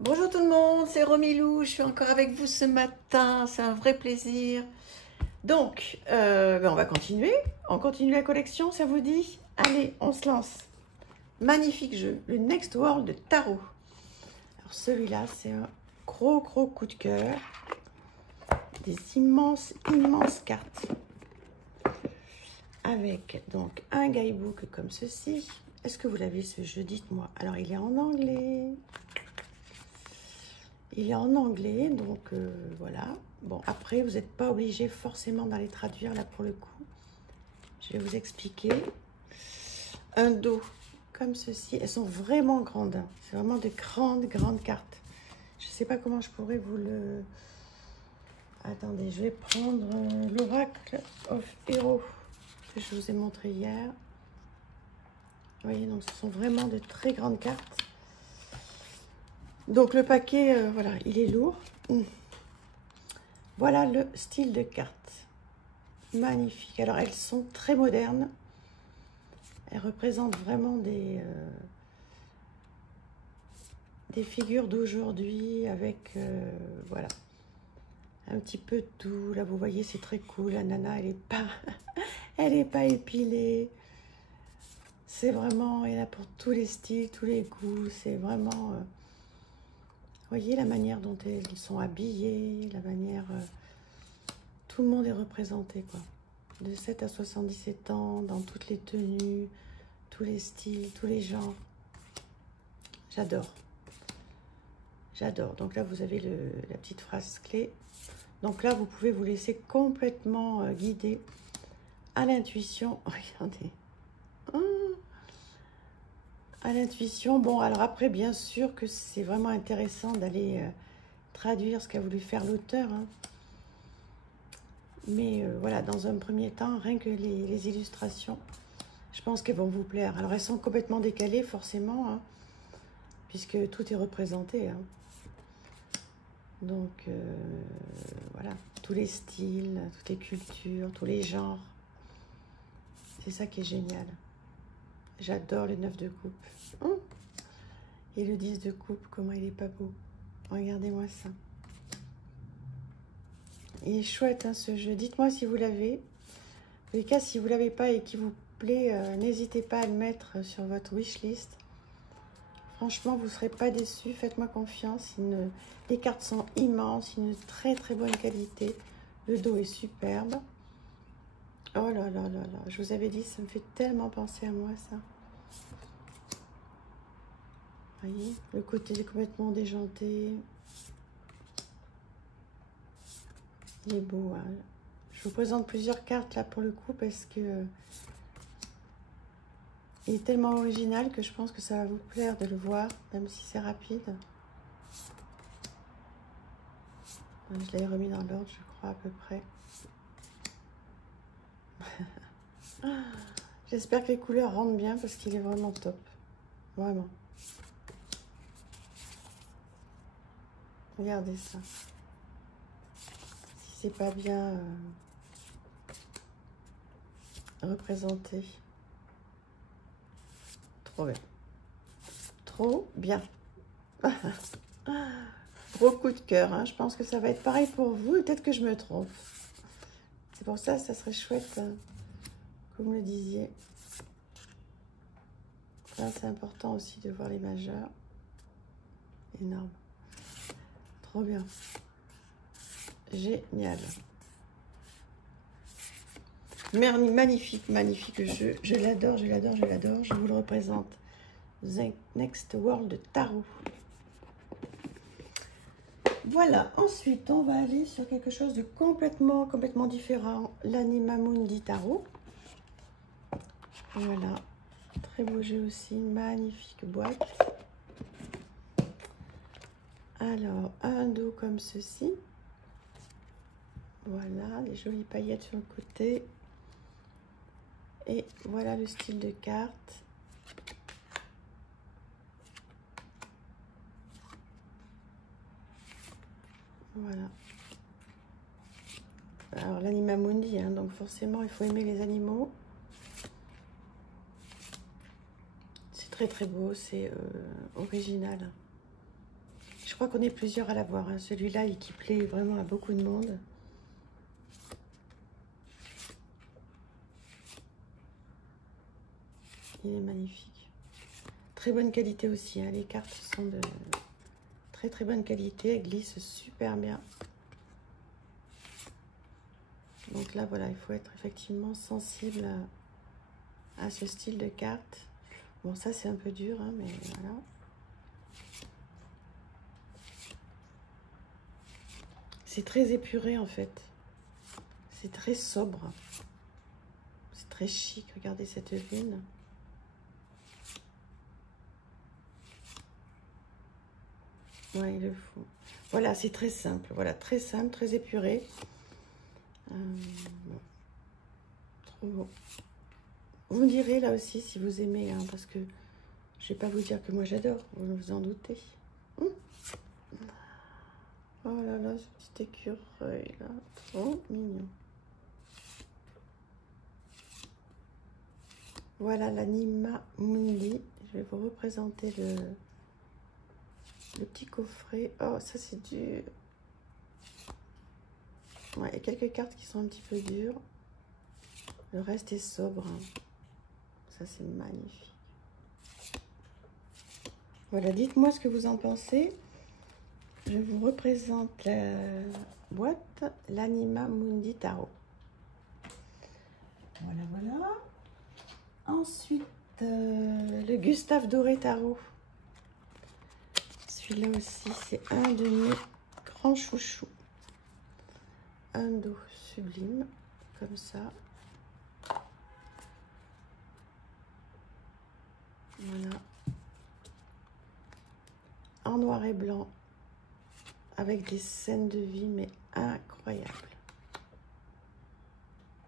Bonjour tout le monde, c'est Romilou, je suis encore avec vous ce matin, c'est un vrai plaisir. Donc, on va continuer, on continue la collection, ça vous dit? Allez, on se lance. Magnifique jeu, le Next World de Tarot. Alors celui-là, c'est un gros coup de cœur. Des immenses cartes. Avec donc un guidebook comme ceci. Est-ce que vous l'avez ce jeu? Dites-moi. Alors il est en anglais. Il est en anglais, donc voilà. Bon, après, vous n'êtes pas obligé forcément d'aller traduire, là, pour le coup. Je vais vous expliquer. Un dos comme ceci. Elles sont vraiment grandes. Hein. C'est vraiment de grandes cartes. Je ne sais pas comment je pourrais vous le... Attendez, je vais prendre l'Oracle of Hero que je vous ai montré hier. Vous voyez, donc ce sont vraiment de très grandes cartes. Donc le paquet, voilà, il est lourd. Voilà le style de carte. Magnifique. Alors elles sont très modernes. Elles représentent vraiment des figures d'aujourd'hui avec, voilà, un petit peu de tout. Là vous voyez, c'est très cool. La nana, elle est pas épilée. C'est vraiment, il y en a pour tous les styles, tous les goûts. C'est vraiment... vous voyez la manière dont elles sont habillées, la manière... tout le monde est représenté, quoi. De 7 à 77 ans, dans toutes les tenues, tous les styles, tous les genres. J'adore. J'adore. Donc là, vous avez la petite phrase clé. Donc là, vous pouvez vous laisser complètement guider à l'intuition. Regardez. À l'intuition. Bon, alors après, bien sûr que c'est vraiment intéressant d'aller traduire ce qu'a voulu faire l'auteur. Hein. Mais voilà, dans un premier temps, rien que les illustrations, je pense qu'elles vont vous plaire. Alors, elles sont complètement décalées, forcément, hein, puisque tout est représenté. Hein. Donc, voilà, tous les styles, toutes les cultures, tous les genres. C'est ça qui est génial. J'adore le 9 de coupe. Et le 10 de coupe, comment il est pas beau. Regardez-moi ça. Il est chouette, hein, ce jeu. Dites-moi si vous l'avez. En tous les cas, si vous ne l'avez pas et qu'il vous plaît, n'hésitez pas à le mettre sur votre wishlist. Franchement, vous ne serez pas déçus. Faites-moi confiance. Les cartes sont immenses. Une très bonne qualité. Le dos est superbe. Oh là là. Je vous avais dit, ça me fait tellement penser à moi, ça. Vous voyez, le côté est complètement déjanté. Il est beau. Hein. Je vous présente plusieurs cartes là pour le coup parce que il est tellement original que je pense que ça va vous plaire de le voir, même si c'est rapide. Je l'ai remis dans l'ordre, je crois, à peu près. J'espère que les couleurs rentrent bien parce qu'il est vraiment top. Vraiment. Regardez ça. Si c'est pas bien représenté. Trop bien. Trop bien. Gros coup de cœur. Hein. Je pense que ça va être pareil pour vous. Peut-être que je me trompe. C'est pour ça, ça serait chouette que vous me le disiez. Là, c'est important aussi de voir les majeurs. Énorme. Trop bien. Génial. Magnifique jeu. Je l'adore. Je vous le représente. The Next World de Tarot. Voilà. Ensuite, on va aller sur quelque chose de complètement différent. L'Anima Mundi Tarot. Voilà. Très beau jeu aussi. Magnifique boîte. Alors, un dos comme ceci. Voilà, les jolies paillettes sur le côté. Et voilà le style de carte. Voilà. Alors, l'Anima Mundi, hein, donc forcément, il faut aimer les animaux. C'est très beau, c'est original. Je crois qu'on est plusieurs à l'avoir. Hein. Celui-là, qui plaît vraiment à beaucoup de monde. Il est magnifique. Très bonne qualité aussi. Hein. Les cartes sont de très très bonne qualité. Elles glissent super bien. Donc là, voilà, il faut être effectivement sensible à ce style de carte. Bon, ça, c'est un peu dur, hein, mais voilà. C'est très épuré, en fait. C'est très sobre. C'est très chic. Regardez cette lune. Ouais, il le faut. Voilà, c'est très simple. Voilà, très simple, très épuré. Bon. Trop beau. Vous me direz là aussi si vous aimez, hein, parce que je vais pas vous dire que moi j'adore, vous vous en doutez. Oh là là, ce petit écureuil là, trop mignon. Voilà l'Anima Mundi. Je vais vous représenter le petit coffret. Oh, ça c'est dur. Ouais, il y a quelques cartes qui sont un petit peu dures. Le reste est sobre. Ça c'est magnifique. Voilà, dites-moi ce que vous en pensez. Je vous représente la boîte, l'Anima Mundi Tarot. Voilà, voilà. Ensuite, le Gustave Doré Tarot. Celui-là aussi, c'est un de mes grands chouchous. Un dos sublime, comme ça. Voilà. En noir et blanc, avec des scènes de vie, mais incroyables.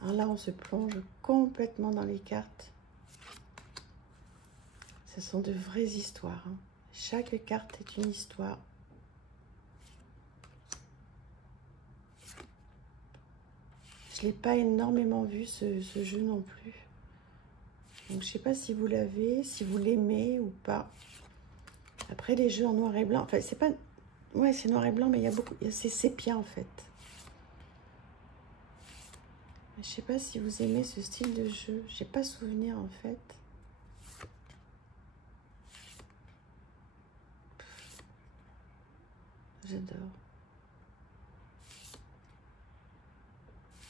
Alors là, on se plonge complètement dans les cartes. Ce sont de vraies histoires. Hein. Chaque carte est une histoire. Je ne l'ai pas énormément vu, ce jeu non plus. Donc, je ne sais pas si vous l'avez, si vous l'aimez ou pas. Après, les jeux en noir et blanc, enfin, c'est pas... Ouais, c'est noir et blanc, mais il y a beaucoup... C'est sépia, en fait. Je ne sais pas si vous aimez ce style de jeu. J'ai pas souvenir, en fait. J'adore.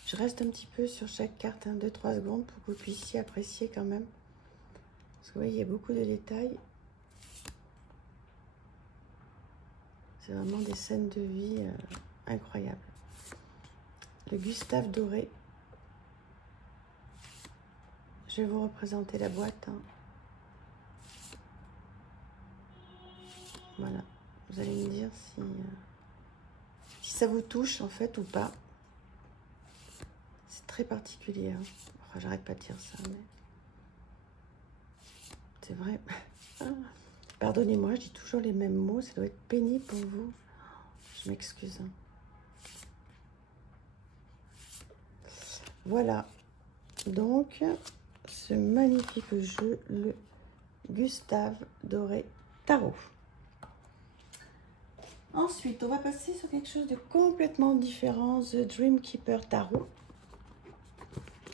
Je reste un petit peu sur chaque carte, 2-3 secondes, pour que vous puissiez apprécier quand même. Parce que vous voyez, il y a beaucoup de détails. C'est vraiment des scènes de vie incroyables. Le Gustave Doré. Je vais vous représenter la boîte. Hein. Voilà. Vous allez me dire si ça vous touche en fait ou pas. C'est très particulier. Hein. Enfin, j'arrête pas de dire ça, mais c'est vrai. Pardonnez-moi, je dis toujours les mêmes mots. Ça doit être pénible pour vous. Je m'excuse. Hein. Voilà. Donc, ce magnifique jeu, le Gustave Doré Tarot. Ensuite, on va passer sur quelque chose de complètement différent, The Dream Keeper Tarot,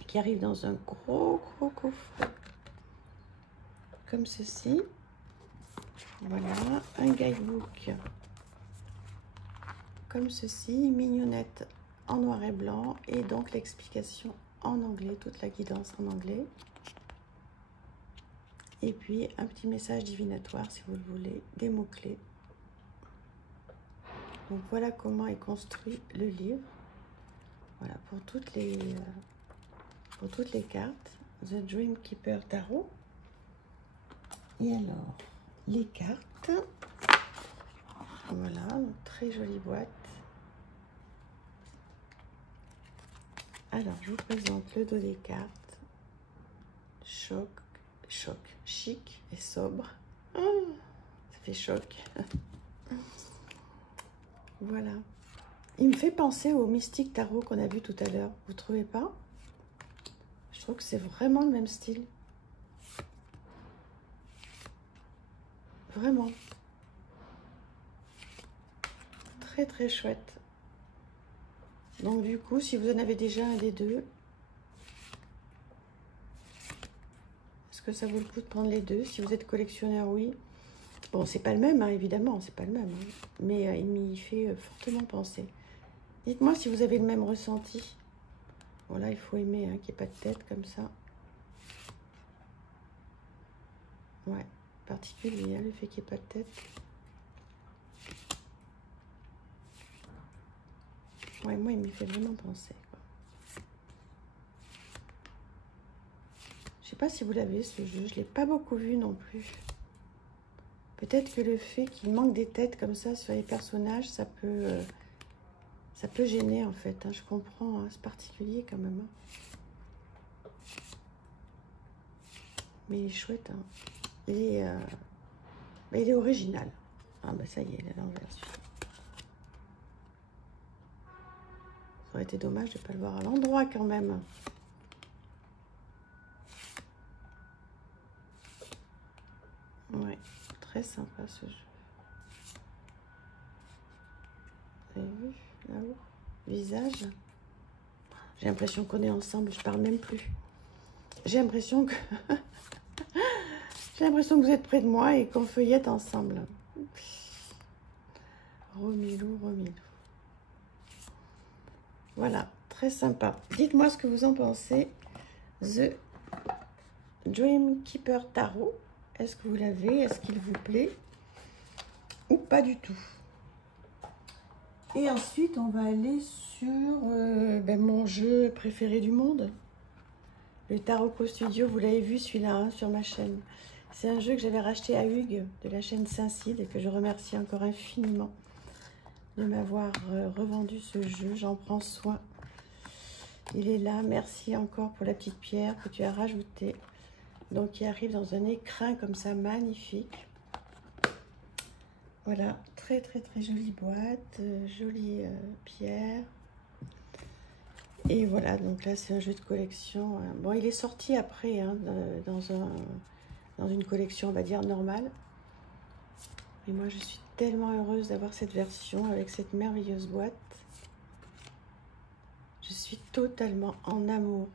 qui arrive dans un gros coffret, comme ceci. Voilà, un guidebook, comme ceci, mignonnette en noir et blanc, et donc l'explication en anglais, toute la guidance en anglais. Et puis, un petit message divinatoire, si vous le voulez, des mots-clés. Donc voilà comment est construit le livre. Voilà, pour toutes les cartes, The Dream Keeper Tarot. Et alors, les cartes. Voilà, une très jolie boîte. Alors, je vous présente le dos des cartes. Choc, chic et sobre. Ça fait choc. Voilà. Il me fait penser au Mystique Tarot qu'on a vu tout à l'heure. Vous trouvez pas? Je trouve que c'est vraiment le même style. Vraiment. très très chouette. Donc du coup, si vous en avez déjà un des deux, est-ce que ça vaut le coup de prendre les deux? Si vous êtes collectionneur, oui. Bon, c'est pas le même, hein, évidemment, c'est pas le même. Hein. Mais il m'y fait fortement penser. Dites-moi si vous avez le même ressenti. Voilà, il faut aimer hein, qu'il n'y ait pas de tête comme ça. Ouais, particulier, hein, le fait qu'il n'y ait pas de tête. Ouais, moi, il m'y fait vraiment penser. Quoi. Je sais pas si vous l'avez, ce jeu. Je ne l'ai pas beaucoup vu non plus. Peut-être que le fait qu'il manque des têtes comme ça sur les personnages, ça peut gêner en fait. Hein. Je comprends, hein, c'est particulier quand même. Hein. Mais il est chouette. Hein. Il est original. Ah bah ça y est, il est à l'envers celui-là. Ça aurait été dommage de ne pas le voir à l'endroit quand même. Ouais, très sympa ce jeu. Vous avez vu là-haut? Visage. J'ai l'impression qu'on est ensemble, je parle même plus. J'ai l'impression que... J'ai l'impression que vous êtes près de moi et qu'on feuillette ensemble. Romilou, Romilou. Voilà, très sympa. Dites-moi ce que vous en pensez. The Dream Keeper Tarot. Est-ce que vous l'avez? Est-ce qu'il vous plaît? Ou pas du tout? Et ensuite, on va aller sur mon jeu préféré du monde. Le Taroko Studio, vous l'avez vu celui-là hein, sur ma chaîne. C'est un jeu que j'avais racheté à Hugues de la chaîne Saint-Cide et que je remercie encore infiniment de m'avoir revendu ce jeu. J'en prends soin. Il est là. Merci encore pour la petite pierre que tu as rajoutée. Donc, il arrive dans un écrin comme ça, magnifique. Voilà, très très très jolie boîte, jolie pierre. Et voilà, donc là, c'est un jeu de collection. Bon, il est sorti après, hein, dans une collection, on va dire, normale. Et moi, je suis tellement heureuse d'avoir cette version avec cette merveilleuse boîte. Je suis totalement en amour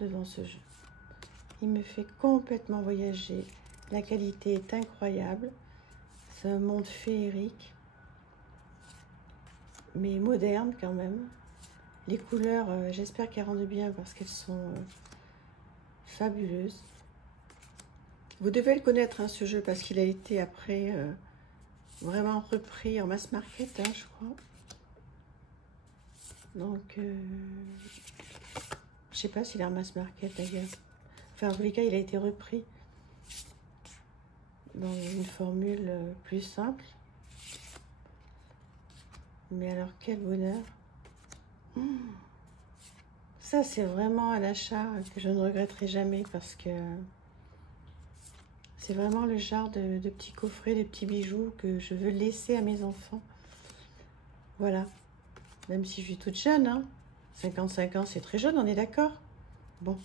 devant ce jeu. Il me fait complètement voyager. La qualité est incroyable. C'est un monde féerique, mais moderne quand même. Les couleurs, j'espère qu'elles rendent bien parce qu'elles sont fabuleuses. Vous devez le connaître, hein, ce jeu, parce qu'il a été après vraiment repris en mass market, hein, je crois. Donc, je sais pas s'il est en mass market d'ailleurs. Enfin, en tous les cas, il a été repris dans une formule plus simple. Mais alors, quel bonheur! Ça, c'est vraiment un achat que je ne regretterai jamais parce que c'est vraiment le genre de petits coffrets, de petits bijoux que je veux laisser à mes enfants. Voilà. Même si je suis toute jeune, hein. 55 ans, c'est très jeune, on est d'accord? Bon.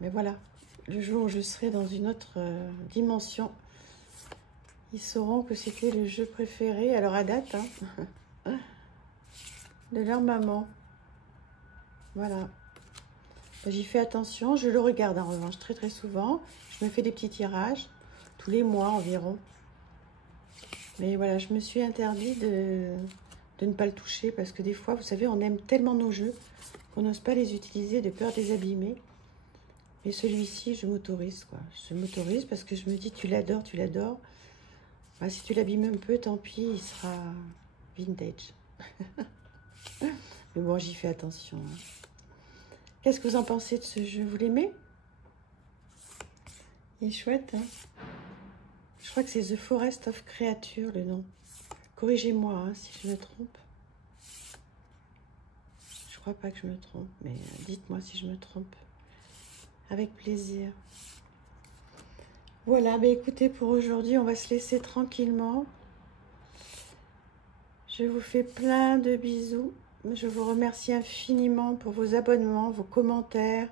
Mais voilà. Le jour où je serai dans une autre dimension, ils sauront que c'était le jeu préféré, alors à date, hein, de leur maman. Voilà. J'y fais attention. Je le regarde en revanche très très souvent. Je me fais des petits tirages tous les mois environ. Mais voilà, je me suis interdit de ne pas le toucher parce que des fois, vous savez, on aime tellement nos jeux qu'on n'ose pas les utiliser de peur de les abîmer. Et celui-ci, je m'autorise, quoi. Je m'autorise parce que je me dis, tu l'adores, tu l'adores. Bah, si tu l'abîmes un peu, tant pis, il sera vintage. Mais bon, j'y fais attention. Hein. Qu'est-ce que vous en pensez de ce jeu? Vous l'aimez? Il est chouette, hein? Je crois que c'est The Forest of Creatures, le nom. Corrigez-moi hein, si je me trompe. Je crois pas que je me trompe, mais dites-moi si je me trompe. Avec plaisir. Voilà, bah écoutez, pour aujourd'hui, on va se laisser tranquillement. Je vous fais plein de bisous. Je vous remercie infiniment pour vos abonnements, vos commentaires,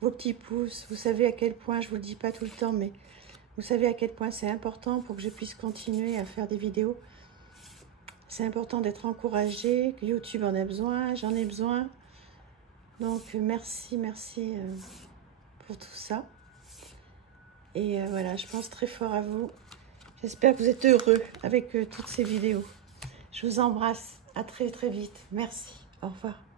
vos petits pouces. Vous savez à quel point, je vous le dis pas tout le temps, mais vous savez à quel point c'est important pour que je puisse continuer à faire des vidéos. C'est important d'être encouragé, que YouTube en a besoin, j'en ai besoin. Donc merci pour tout ça. Et voilà, je pense très fort à vous. J'espère que vous êtes heureux avec toutes ces vidéos. Je vous embrasse. À très vite. Merci. Au revoir.